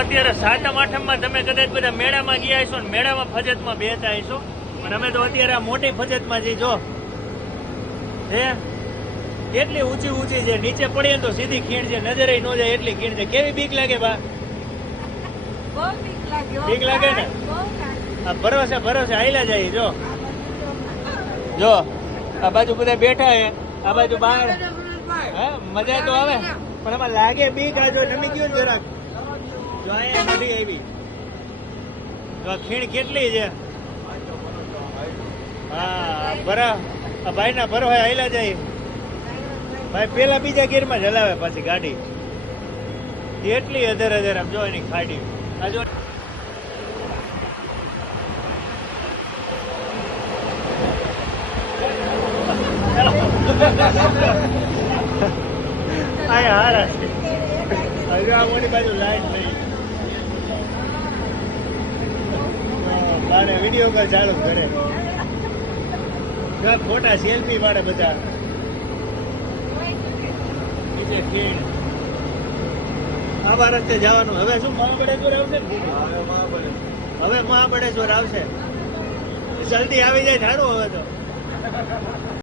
અત્યારે સાતમ આઠમમાં તમે કદાચ બધા મેળામાં ગયા હશો ને મેળામાં ફજતમાં બેઠા હશો અને અમે તો અત્યારે આ મોટી ફજતમાં જઈ જો હે કેટલી ઊંચી ઊંચી છે, નીચે પડીએ તો સીધી ખીણ છે, નજરે ન જાય એટલી ખીણ છે. કેવી બીક લાગે બા? બીક લાગે ને? આ ભરોસે ભરોસે આયલા જાય. જો જો આ બાજુ બધા બેઠા હે, આ બાજુ બહાર. હા મજા તો આવે પણ આમાં લાગે બીક. આ જો નમી ગયું ને જરાક જો અહીંયા નથી આવી. જો ખીણ કેટલી છે. હા ભરા આ ભાઈ ના ભરો હોય આયલા જાય. ભાઈ પેલા બીજા ગીરમાં જ હલાવે પાછી ગાડી. એટલી અધર અધર આમ જો એની ખાડી. આ જો હારા છે. હજુ આ મોટી બાજુ લાઈટ નહીં. બારે વિડીયો કોલ ચાલુ કરે. ખોટા સેલ્ફી પાડે બધા. આવા રસ્તે જવાનું. હવે શું મહાબળેશ્વર આવશે ને? હવે મહાબળેશ્વર આવશે. જલ્દી આવી જાય સારું હવે તો.